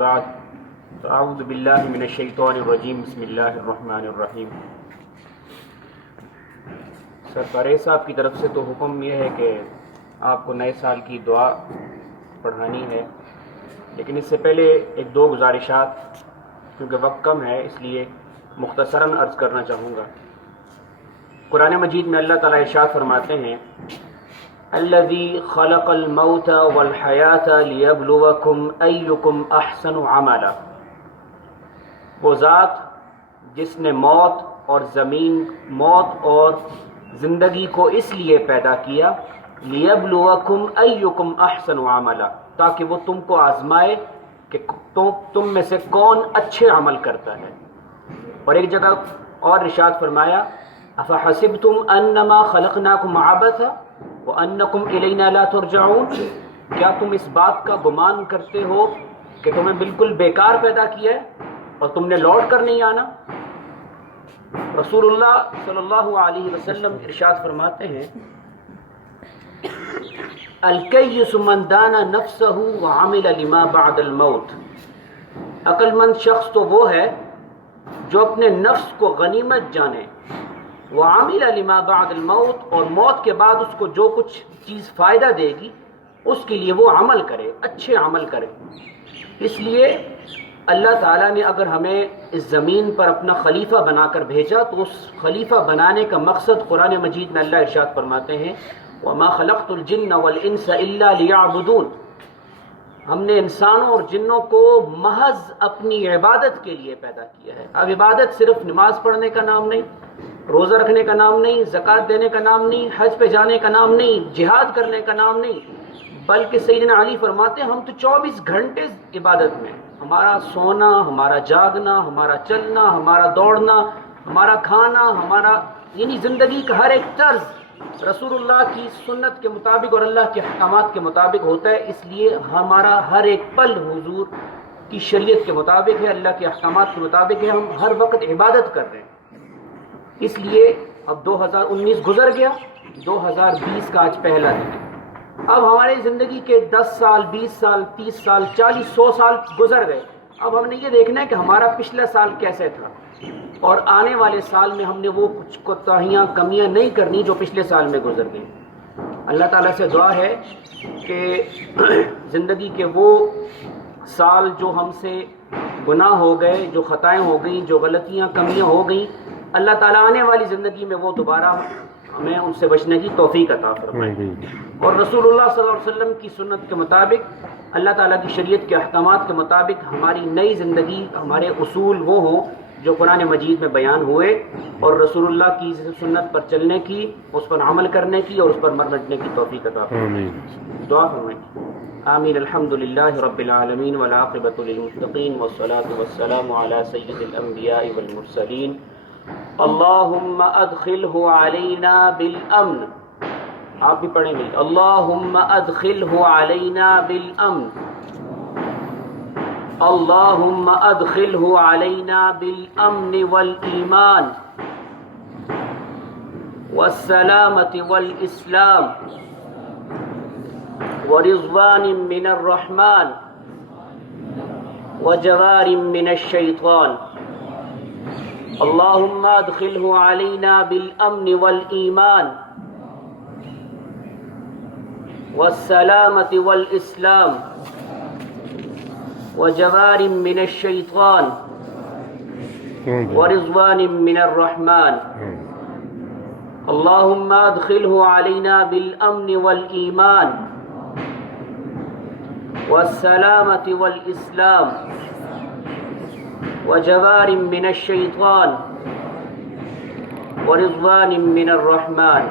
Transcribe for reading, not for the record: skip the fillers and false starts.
بعد اعوذ باللہ من الشیطان الرجیم بسم اللہ الرحمن الرحیم۔ سرکار صاحب کی طرف سے تو حکم یہ ہے کہ آپ کو نئے سال کی دعا پڑھانی ہے، لیکن اس سے پہلے ایک دو گزارشات، کیونکہ وقت کم ہے اس لیے مختصراً عرض کرنا چاہوں گا۔ قرآن مجید میں اللہ تعالیٰ ارشاد فرماتے ہیں الذی خلق الموت والحیات لیبلوکم ایکم احسن عملا، وہ ذات جس نے موت اور زندگی کو اس لیے پیدا کیا لیبلوکم ایکم احسن عملا، تاکہ وہ تم کو آزمائے کہ تم میں سے کون اچھے عمل کرتا ہے۔ اور ایک جگہ اور ارشاد فرمایا افحسبتم انما خلقناکم عبثا وانکم الینا لا ترجعون، کیا تم اس بات کا گمان کرتے ہو کہ تمہیں بالکل بیکار پیدا کیا ہے اور تم نے لوٹ کر نہیں آنا؟ رسول اللہ صلی اللہ علیہ وسلم ارشاد فرماتے ہیں الکیس من دان نفسہ وعمل لما بعد الموت، عقل مند شخص تو وہ ہے جو اپنے نفس کو غنیمت جانے، وعمل لما بعد الموت، اور موت کے بعد اس کو جو کچھ چیز فائدہ دے گی اس کے لیے وہ عمل کرے، اچھے عمل کرے۔ اس لیے اللہ تعالیٰ نے اگر ہمیں اس زمین پر اپنا خلیفہ بنا کر بھیجا تو اس خلیفہ بنانے کا مقصد قرآن مجید میں اللہ ارشاد فرماتے ہیں وما خلقت الجن والانس الا لیعبدون، ہم نے انسانوں اور جنوں کو محض اپنی عبادت کے لیے پیدا کیا ہے۔ اب عبادت صرف نماز پڑھنے کا نام نہیں، روزہ رکھنے کا نام نہیں، زکوٰۃ دینے کا نام نہیں، حج پہ جانے کا نام نہیں، جہاد کرنے کا نام نہیں، بلکہ سیدنا علی فرماتے ہیں ہم تو 24 گھنٹے عبادت میں، ہمارا سونا، ہمارا جاگنا، ہمارا چلنا، ہمارا دوڑنا، ہمارا کھانا، ہمارا یعنی زندگی کا ہر ایک طرز رسول اللہ کی سنت کے مطابق اور اللہ کے احکامات کے مطابق ہوتا ہے۔ اس لیے ہمارا ہر ایک پل حضور کی شریعت کے مطابق ہے، اللہ کے احکامات کے مطابق ہے، ہم ہر وقت عبادت کر رہے ہیں۔ اس لیے اب 2019 گزر گیا، 2020 کا آج پہلا دن ہے۔ اب ہماری زندگی کے 10 سال، 20 سال، 30 سال، 40، 100 سال گزر گئے۔ اب ہم نے یہ دیکھنا ہے کہ ہمارا پچھلا سال کیسے تھا، اور آنے والے سال میں ہم نے وہ کچھ کوتاہیاں، کمیاں نہیں کرنی جو پچھلے سال میں گزر گئی۔ اللہ تعالیٰ سے دعا ہے کہ زندگی کے وہ سال جو ہم سے گناہ ہو گئے، جو خطائیں ہو گئیں، جو غلطیاں، کمیاں ہو گئیں، اللہ تعالیٰ آنے والی زندگی میں وہ دوبارہ ہمیں ان سے بچنے کی توفیق عطا فرمائے۔ اور رسول اللہ صلی اللہ علیہ وسلم کی سنت کے مطابق، اللہ تعالیٰ کی شریعت کے احکامات کے مطابق ہماری نئی زندگی، ہمارے اصول وہ ہوں جو قرآن مجید میں بیان ہوئے، اور رسول اللہ کی سنت پر چلنے کی، اس پر عمل کرنے کی اور اس پر مرنے کی توفیق عطا فرمائے۔ دعا فرمائیں۔ آمین۔ الحمد للہ رب العالمین والعاقبۃ للمتقین والصلاة والسلام علی سید الانبیاء والمرسلین۔ اللہم ادخلہ علینا بالامن، آپ بھی پڑھیں گے اللہم ادخلہ علینا بالامن، اللہم ادخلہ علینا بالامن والایمان والسلامۃ والاسلام ورضوان من الرحمن وجوار من الشیطان۔ اللہم ادخلہ علینا بالامن والایمان والسلامۃ والاسلام وجوار من الشیطان ورضوان من الرحمن۔ اللہم ادخلہ علینا بالامن والایمان والسلامۃ والاسلام وجوار من الشیطان ورضوان من الرحمن۔